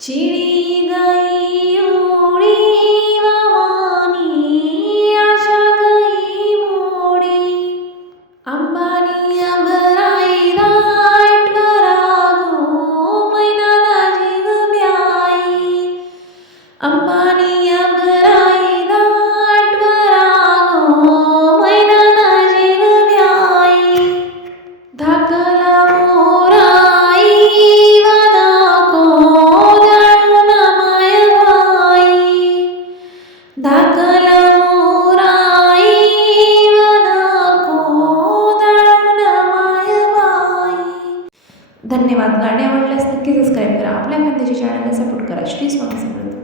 चिडी गई उडी वामानी आशा गई मोडी अंबानी अंबराई दाट करागो मैनाला जीव ब्याई अंबानी अंबराई दाट करागो मैनाला जीव ब्याई धाकला मोराई वनाको जळून मायबाई धाकला मोराई वनाको जळून मायबाई. धन्यवाद. गाणे आवडल्यास नक्की सबस्क्राईब करा. आपल्या खानदेशी चॅनलला सपोर्ट करा. श्री स्वामी समर्थ.